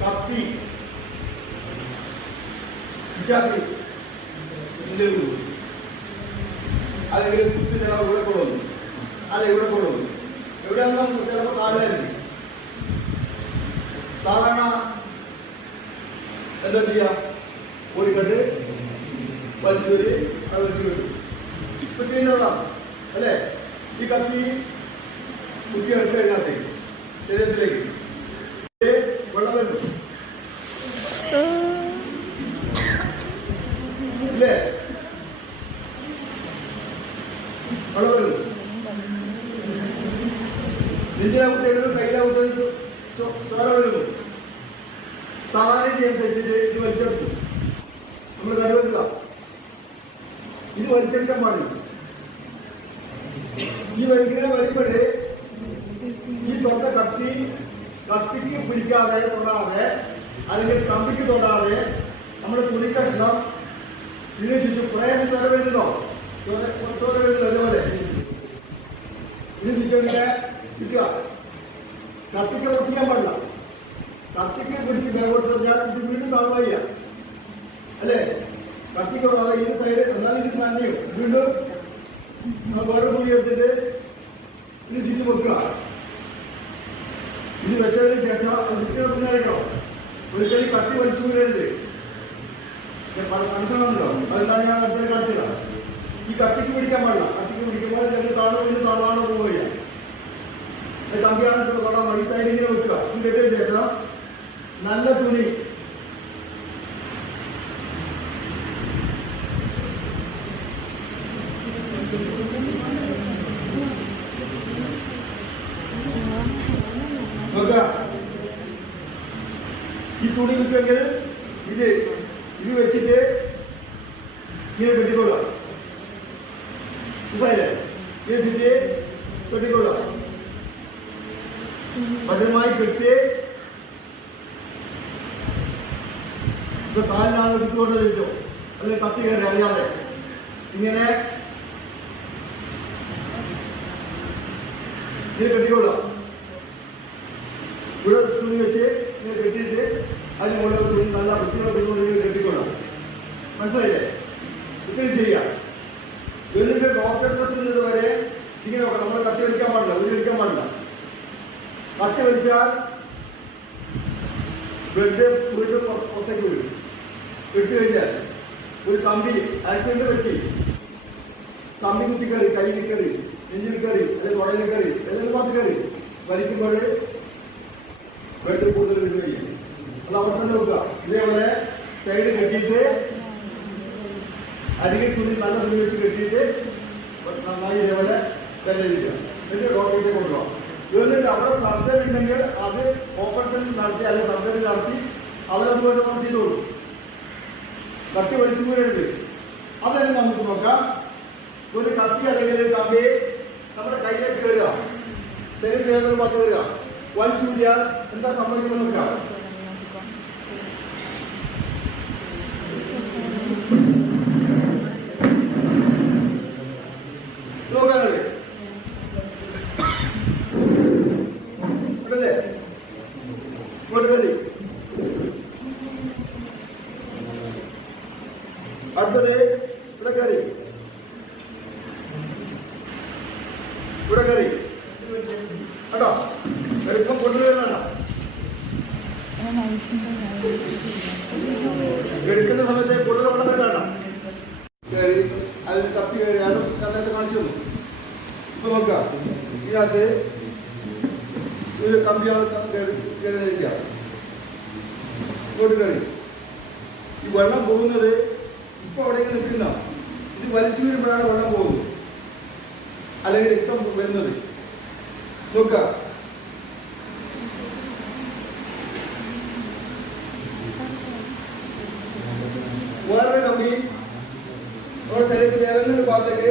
കത്തി. ഹിജാബ് എന്തെങ്കിലും അല്ലെങ്കിൽ കുത്തി ചില ഇവിടെ കൊണ്ടുവന്നു? അല്ല ഇവിടെ കൊണ്ടുവന്നു. എവിടെ നിന്നും ചിലപ്പോൾ കാലായിരുന്നു സാധാരണ എന്താ ചെയ്യാ? ഒരു കണ്ട് വലിച്ചു വരി അത് വലിച്ചു വരും. ഇപ്പൊ ചെയ്യുന്നതാണ് അല്ലേ? ഈ കത്തി കുത്തി എടുത്തു കഴിഞ്ഞാൽ ശരീരത്തിലേക്ക് ഇത് വെള്ളം വരുന്നു ഇല്ലേ? വെള്ളം വരുന്നു കയ്യിലാ കയ്യിനകത്തേക്കും ചോര വരുന്നു സാധാരണ അനുസരിച്ചിട്ട് ഇത് വലിച്ചെടുത്തു. നമ്മൾ കണ്ടുവരുക ഇത്. വലിച്ചെടുക്കാൻ പാടില്ല ഈ വലിക്കുന്ന വലിപ്പഴ് ഈ തൊട്ട കത്തി കത്തിക്ക് പിടിക്കാതെ തൊടാതെ അല്ലെങ്കിൽ കമ്പിക്ക് തൊടാതെ നമ്മൾ തുണിക്കഷ്ണം ഇതിന് ചുറ്റും കുറേ ചോര വീഴുന്നോ ചോര ചോര വീഴുന്നു അതുപോലെ ഇത് ചുറ്റും ഇങ്ങനെ ചുറ്റുക കത്തിക്ക് പ്രവർത്തിക്കാൻ പാടില്ല കത്തിക്ക് പിടിച്ച് മേലോട്ട് ഞാൻ വീണ്ടും താഴ്വയ്യ അല്ലേ? കത്തിക്ക് തൊടാതെ ഈ സൈഡ് എന്നാലും ഇത് നന്ദിയും. വീണ്ടും വേറെ തുണി എടുത്തിട്ട് ഇത് തിരിഞ്ഞു വെക്കുക ഇത് വെച്ചതിന് ശേഷം അത് കുട്ടികളൊന്നായിരിക്കണം ഒരിക്കലും കത്തി വലിച്ചു വീഴരുത് മനസ്സിലാവുന്നുണ്ടോ അതെന്താണ് ഞാൻ അടുത്ത കാണിച്ചത് ഈ കട്ടിക്ക് പിടിക്കാൻ പാടില്ല കട്ടിക്ക് പിടിക്കുമ്പോൾ ചിലപ്പോൾ താഴെ വീണ് താഴാണ് പോവുക കമ്പിയാണ് തൊടാൻ ഈ സൈഡിൽ വെക്കുക കെട്ടിയ ശേഷം നല്ല തുണി ഈ തുണി കിട്ടുമെങ്കിൽ ഇത് വെച്ചിട്ട് ഇങ്ങനെ കെട്ടിക്കൊള്ളുക മനസ്സിലായില്ലേ ഇത് വെച്ചിട്ട് കെട്ടിക്കൊള്ളുക ഭദ്രമായി കെട്ടി ഇപ്പൊ കാലിനാണ് എടുത്തുകൊണ്ട് തിരിച്ചോ അല്ലെങ്കിൽ കത്തി കയറി അറിയാതെ. ഇങ്ങനെ ഇങ്ങനെ കെട്ടിക്കൊള്ളുക ഇവിടെ തുണി വെച്ച് ഇങ്ങനെ കെട്ടിയിട്ട് അതിന് തുണി നല്ല വൃത്തിയുള്ള തുണി കെട്ടിക്കൊള്ളാം മനസ്സിലായില്ലേ? ഇത്രയും ചെയ്യാം. വെറുതെ ഡോക്ടർ എത്തുന്നത് വരെ ഇങ്ങനെ നമ്മൾ കത്തി വലിക്കാൻ പാടില്ല ഉരി പാടില്ല. കത്തി വലിച്ചാൽ ബ്ലഡ് വീണ്ടും പുറ- പുറത്തേക്ക് വരും. വെട്ടി കഴിഞ്ഞാൽ ഒരു കമ്പി ആക്സിഡന്റ് പറ്റി കമ്പി കുത്തി കയറി കയറി നെഞ്ചിൽ കയറി അല്ലെങ്കിൽ ഉടലിൽ കയറി കയറി വലിക്കുമ്പോൾ ബ്ലഡ് കൂടുതൽ വരികയും അത് അവിടെ തന്നെ വെക്കുക ഇതേപോലെ സൈഡ് കെട്ടിയിട്ട് അരികെ തുണി നല്ല തുണി വെച്ച് കെട്ടിയിട്ട് നന്നായി ഇതേപോലെ തന്നെ ഇരിക്കുക എന്നിട്ട് ഡോക്ടറെ കൊണ്ടുപോകാം എന്നിട്ട് അവിടെ സർജറി ഉണ്ടെങ്കിൽ അത് ഓപ്പറേഷൻ നടത്തി അല്ലെങ്കിൽ സർജറി നടത്തി അവരതുമായിട്ട് നമ്മൾ ചെയ്തു കൊടുക്കും. കത്തി ഒഴിച്ചു വീഴരുത് അതെല്ലാം നമുക്ക് നോക്കാം. ഒരു കത്തി അല്ലെങ്കിൽ ഒരു കമ്പി നമ്മുടെ കയ്യിലേക്ക് കയറുക ശരീരത്തിൽ ഏതൊരു ഭാഗത്ത് വരിക. വലിച്ചൂരിയാൽ എന്താ സംഭവിക്കുന്നത് നോക്കാം നോക്കാനല്ലേ ഇവിടല്ലേ ഇങ്ങോട്ട് കയറി അടുത്തത് ഇവിടെ കയറി. ഇവിടെ കയറി. കേട്ടോ എളുപ്പം കൊണ്ടുവരുന്നതാണ് എടുക്കുന്ന സമയത്ത് കൂടുതൽ വെള്ളം വേണ്ട. കയറി. കത്തി കയറി. അതും നേരത്തെ കാണിച്ചു ഇപ്പൊ നോക്കുക ഇതിനകത്ത് ഒരു കമ്പിയാണ് കയറി നിൽക്കുക. ഇങ്ങോട്ട് കയറി. ഈ വെള്ളം പോകുന്നത് ഇപ്പൊ അവിടേക്ക് നിൽക്കുന്ന. ഇത് വലിച്ചു വരുമ്പോഴാണ് വെള്ളം പോകുന്നത്. അല്ലെങ്കിൽ രക്തം വരുന്നത്. നോക്ക. വേറൊരു കമ്പി. നമ്മുടെ ശരീരത്തിൽ ഏതെങ്കിലും ഒരു ഭാഗത്തേക്ക്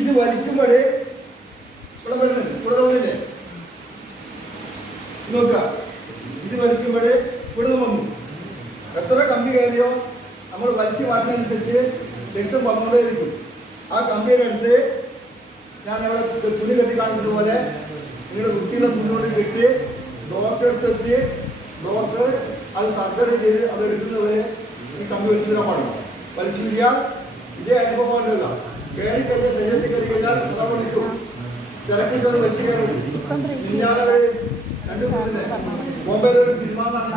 ഇത് വലിക്കുമ്പോഴേ ഇവിടെ വരുന്നുണ്ട് ഇവിടെ വന്നില്ലേ? നോക്കുക ഇത് വലിക്കുമ്പോഴേ ഇവിടെ വന്നു. എത്ര കമ്പി കയറിയോ നമ്മൾ വലിച്ചു മാറ്റുന്നതനുസരിച്ച് രക്തം വന്നുകൊണ്ടേയിരിക്കും. ആ കമ്പിയുടെ അടുത്ത് ഞാൻ അവിടെ തുണി കെട്ടി കാണിച്ചതുപോലെ നിങ്ങളുടെ കുട്ടികളെ തുണിയോട് കെട്ടി ഡോക്ടറെ അടുത്തെത്തി ഡോക്ടർ അത് സർജറി ചെയ്ത് അത് എടുക്കുന്നവരെ ഈ കമ്പി വലിച്ചു വിടാൻ പാടില്ല. വലിച്ചു വിരിയാൽ ഇതേ അനുഭവം ഉണ്ടാവുക കയറി കഴിഞ്ഞാൽ ശരീരത്തിൽ കയറി കഴിഞ്ഞാൽ അതാണ് നിൽക്കും തിരക്കിട്ട് അത് വലിച്ചു കയറരുത്. അവർ രണ്ടു ദിവസത്തിന്റെ ബോംബെയിലെ ഒരു സിനിമ നടന്ന.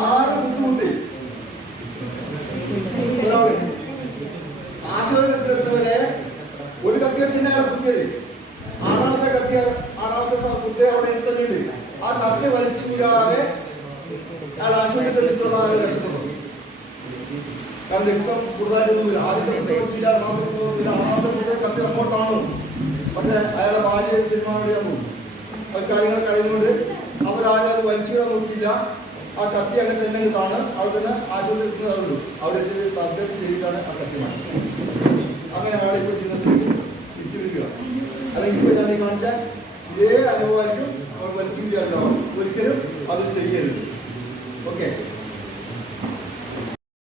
ആറ് കുത്തുകുത്തി ഒരാൾ ആശുപത്രിയിലെത്തുന്നവരെ ഒരു കത്തി വെച്ചിട്ട് അയാളെ കുത്തിയത്. ആറാമത്തെ കത്തി ആറാമത്തെ കുത്തി അവിടെ എടുത്തുണ്ട് ആ കത്തി വലിച്ചു കൂരാതെ അയാൾ ആശുപത്രിയിൽ എത്തിച്ചുള്ള ആൾ രക്ഷപ്പെട്ടത് കാരണം രക്തം കൂടുതലായിട്ടൊന്നുമില്ല ആദ്യത്തെ കുത്തി പറ്റിയില്ല രണ്ടാമത്തെ കുത്തി പറ്റിയില്ല ആറാമത്തെ കുത്തി കത്തി അങ്ങോട്ടാണ് പക്ഷെ അയാളെ ഭാര്യ സിനിമ വേണ്ടിയാന്നു അവർ കാര്യങ്ങളൊക്കെ അറിയുന്നുകൊണ്ട് അവരാരും അത് വലിച്ചുവിടാൻ നോക്കിയില്ല. ആ കത്തി അങ്ങനെ തന്നെ താണ് അവിടെ തന്നെ ആശുപത്രി എത്തുന്നവരുള്ളൂ അവിടെ എത്തി സർജറി ചെയ്തിട്ടാണ് ആ കത്തി മാറ്റുന്നത്. അങ്ങനെയാണ് ഇപ്പോൾ ചെയ്യുന്നത് തിരിച്ചു വരിക അല്ലെങ്കിൽ ഇപ്പോൾ ഞാൻ കാണിച്ച ഇതേ അനുഭവമായിരിക്കും. അവർ വലിച്ചു ഉണ്ടാവും. ഒരിക്കലും അത് ചെയ്യരുത്.